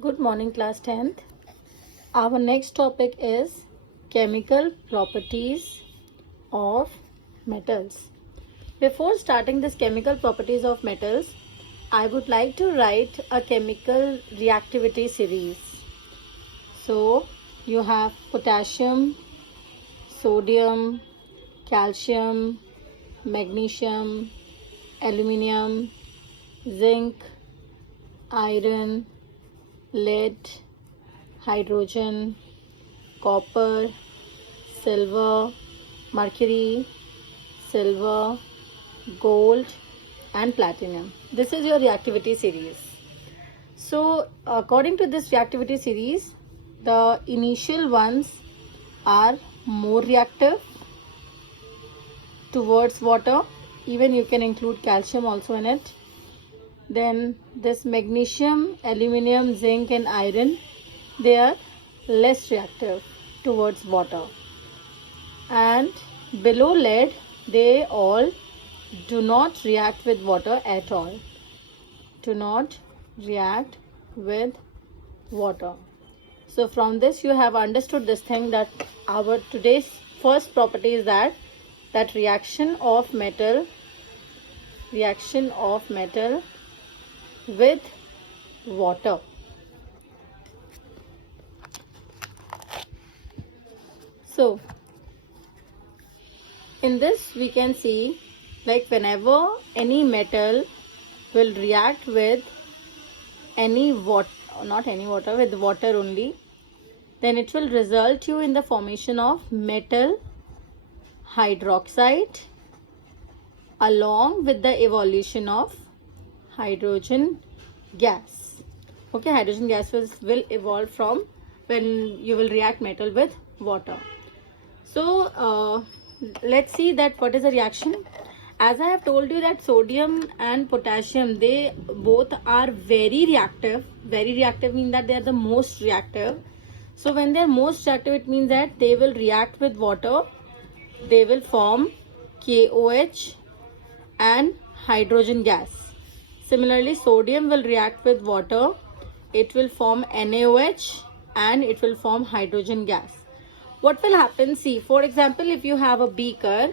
Good morning, class 10th. Our next topic is chemical properties of metals. Before starting this chemical properties of metals, I would like to write a chemical reactivity series. So, you have potassium, sodium, calcium, magnesium, aluminium, zinc, iron, lead, hydrogen, copper, silver, mercury, silver, gold and platinum. This is your reactivity series. So according to this reactivity series, the initial ones are more reactive towards water. Even you can include calcium also in it. Then this magnesium, aluminium, zinc and iron, they are less reactive towards water. And below lead, they all do not react with water at all. Do not react with water. So from this you have understood this thing, that our today's first property is that reaction of metal with water. So in this we can see, like whenever any metal will react with any water, with water only, then it will result you in the formation of metal hydroxide along with the evolution of hydrogen gas. Okay, hydrogen gas will evolve from when you will react metal with water. So let's see that what is the reaction. As I have told you that sodium and potassium, they both are very reactive. Very reactive means that they are the most reactive. So when they are most reactive, it means that they will react with water. They will form KOH and hydrogen gas. Similarly, sodium will react with water. It will form NaOH and it will form hydrogen gas. What will happen? See, for example, if you have a beaker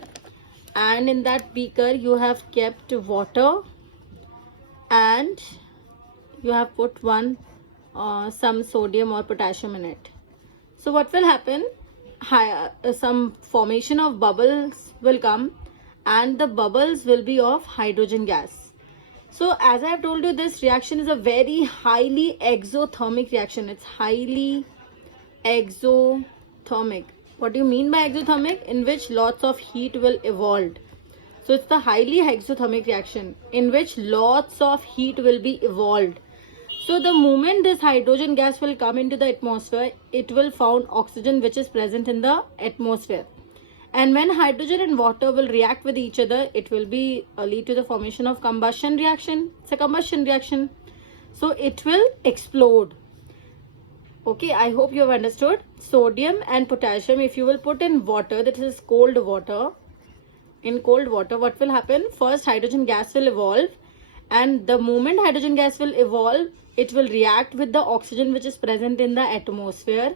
and in that beaker you have kept water and you have put some sodium or potassium in it. So what will happen? Some formation of bubbles will come and the bubbles will be of hydrogen gas. So as I have told you, this reaction is a very highly exothermic reaction. It's highly exothermic. What do you mean by exothermic? In which lots of heat will evolve. So it's the highly exothermic reaction in which lots of heat will be evolved. So the moment this hydrogen gas will come into the atmosphere, it will found oxygen which is present in the atmosphere. And when hydrogen and water will react with each other, it will be lead to the formation of combustion reaction. It's a combustion reaction. So it will explode. Okay, I hope you have understood. Sodium and potassium, if you will put in water, that is cold water. In cold water, what will happen? First, hydrogen gas will evolve. And the moment hydrogen gas will evolve, it will react with the oxygen which is present in the atmosphere.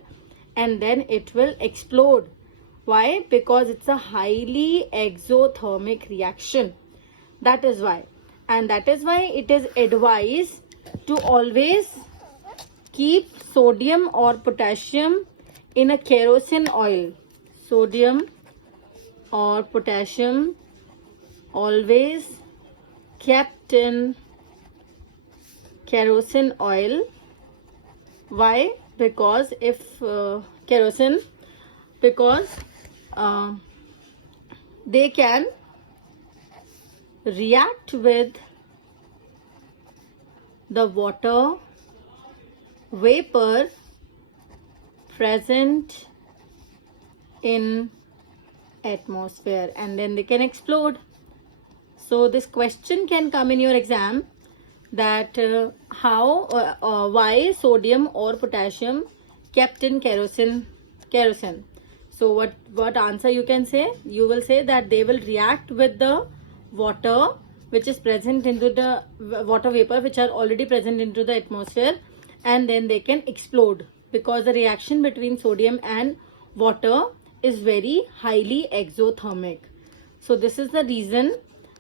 And then it will explode. Why? Because it's a highly exothermic reaction. That is why. And that is why it is advised to always keep sodium or potassium in a kerosene oil. Sodium or potassium always kept in kerosene oil. Why? Because if kerosene, because they can react with the water vapor present in atmosphere and then they can explode. So this question can come in your exam, that why sodium or potassium kept in kerosene. So what answer you can say? You will say that they will react with the water which is present into the water vapor which are already present into the atmosphere, and then they can explode, because the reaction between sodium and water is very highly exothermic. So this is the reason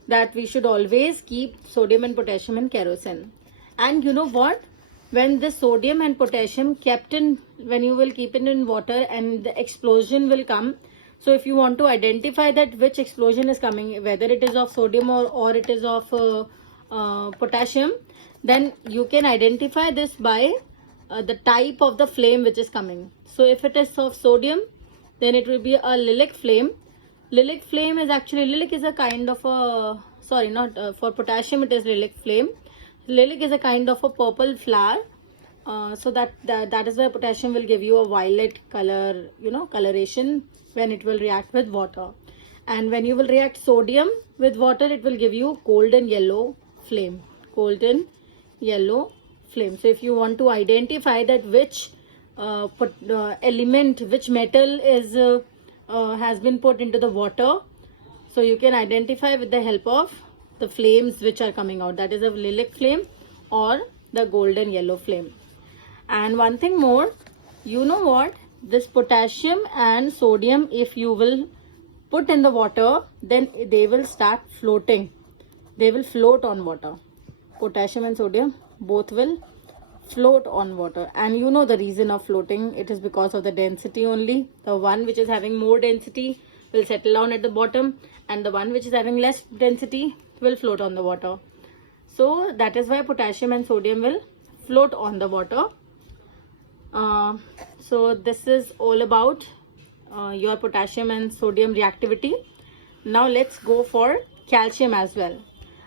that we should always keep sodium and potassium in kerosene. And you know what? When the sodium and potassium kept in, when you will keep it in water and the explosion will come. So if you want to identify that which explosion is coming, whether it is of sodium or it is of potassium, then you can identify this by the type of the flame which is coming. So if it is of sodium, then it will be a lilac flame. Lilac flame is actually, lilac is a kind of a, sorry, not for potassium it is lilac flame. Lilac is a kind of a purple flower. So that is why potassium will give you a violet color, coloration when it will react with water. And when you will react sodium with water, it will give you golden yellow flame. Golden yellow flame. So if you want to identify that which element, which metal is has been put into the water, so you can identify with the help of the flames which are coming out. That is a lilac flame or the golden yellow flame. And one thing more, you know what? This potassium and sodium, if you will put in the water, then they will start floating. They will float on water. Potassium and sodium both will float on water. And you know the reason of floating. It is because of the density only. The one which is having more density will settle down at the bottom, and the one which is having less density will float on the water. So that is why potassium and sodium will float on the water. So this is all about your potassium and sodium reactivity. Now let's go for calcium as well.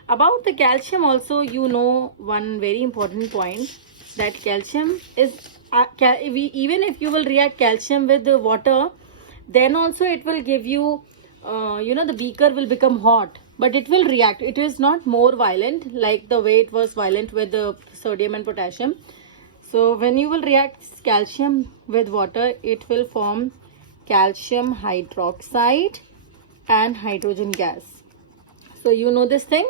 About the calcium also, you know one very important point, that calcium is even if you will react calcium with the water, then also it will give you the beaker will become hot, but it will react. It is not more violent like the way it was violent with the sodium and potassium. So when you will react calcium with water, it will form calcium hydroxide and hydrogen gas. So you know this thing,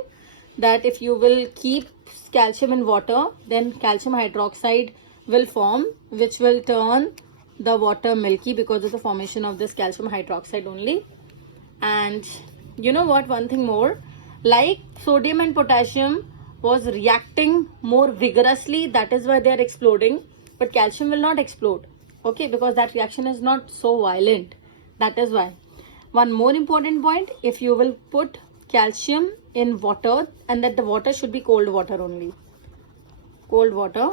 that if you will keep calcium in water, then calcium hydroxide will form, which will turn the water milky because of the formation of this calcium hydroxide only. And you know what, one thing more, like sodium and potassium was reacting more vigorously, that is why they are exploding, but calcium will not explode, okay, because that reaction is not so violent. That is why. One more important point, if you will put calcium in water, and that the water should be cold water only, cold water,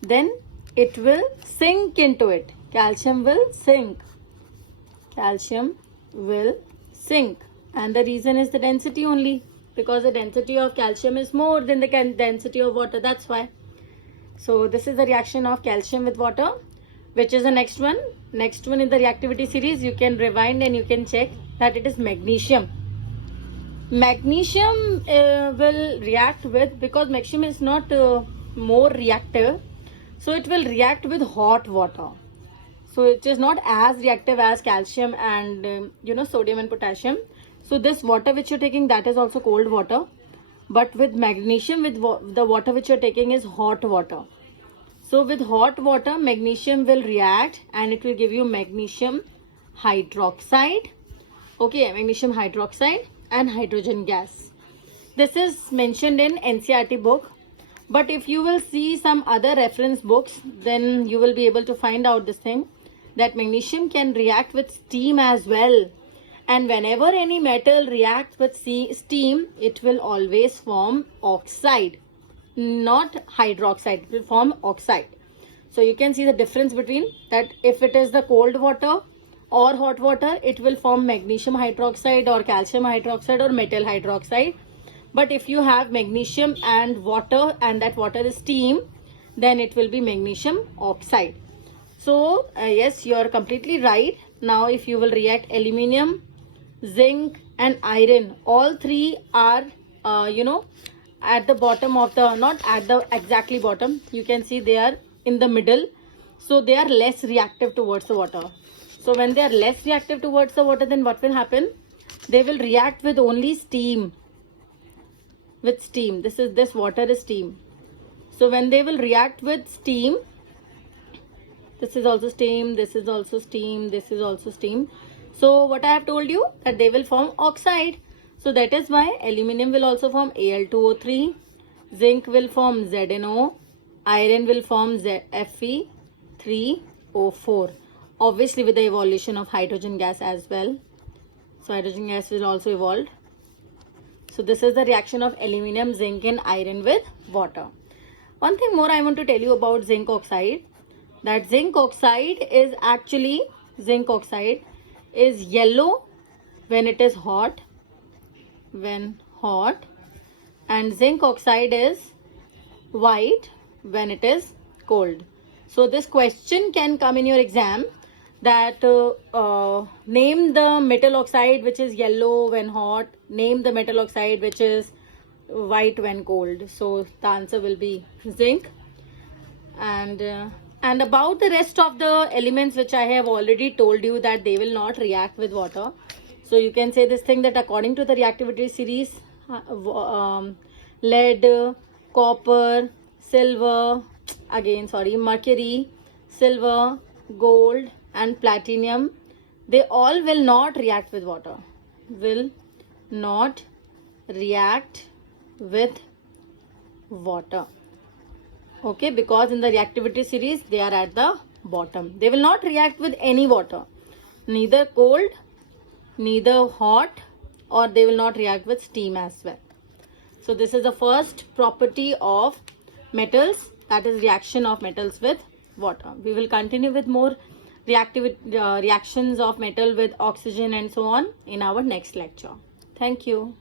then it will sink into it. Calcium will sink. Calcium will sink. And the reason is the density only, because the density of calcium is more than the density of water. That's why. So this is the reaction of calcium with water. Which is the next one? Next one in the reactivity series, you can rewind and you can check that it is magnesium. Magnesium will react with, because magnesium is not more reactive, so it will react with hot water. So it is not as reactive as calcium and sodium and potassium. So this water which you're taking, that is also cold water, but with magnesium, with the water which you're taking is hot water. So with hot water, magnesium will react and it will give you magnesium hydroxide, okay, magnesium hydroxide and hydrogen gas. This is mentioned in NCERT book, but if you will see some other reference books, then you will be able to find out this thing, that magnesium can react with steam as well. And whenever any metal reacts with steam, it will always form oxide, not hydroxide. It will form oxide. So you can see the difference between that. If it is the cold water or hot water, it will form magnesium hydroxide or calcium hydroxide or metal hydroxide. But if you have magnesium and water, and that water is steam, then it will be magnesium oxide. So yes, you are completely right. Now if you will react aluminium, zinc and iron, all three are at the bottom of the, not at the exactly bottom, you can see they are in the middle, so they are less reactive towards the water. So when they are less reactive towards the water, then what will happen? They will react with only steam. With steam, this water is steam. So when they will react with steam, This is also steam, this is also steam, this is also steam. So what I have told you, that they will form oxide. So that is why aluminum will also form Al2O3, zinc will form ZnO, iron will form Fe3O4. Obviously with the evolution of hydrogen gas as well. So hydrogen gas will also evolve. So this is the reaction of aluminum, zinc and iron with water. One thing more I want to tell you about zinc oxide. That zinc oxide is yellow when it is hot. And zinc oxide is white when it is cold. So this question can come in your exam, that name the metal oxide which is yellow when hot, name the metal oxide which is white when cold. So the answer will be zinc. And about the rest of the elements which I have already told you, that they will not react with water. So you can say this thing, that according to the reactivity series, lead, copper, mercury, silver, gold and platinum, they all will not react with water. Will not react with water. Okay, because in the reactivity series they are at the bottom. They will not react with any water, neither cold, neither hot, or they will not react with steam as well. So this is the first property of metals, that is reaction of metals with water. We will continue with more reactions of metal with oxygen and so on in our next lecture. Thank you.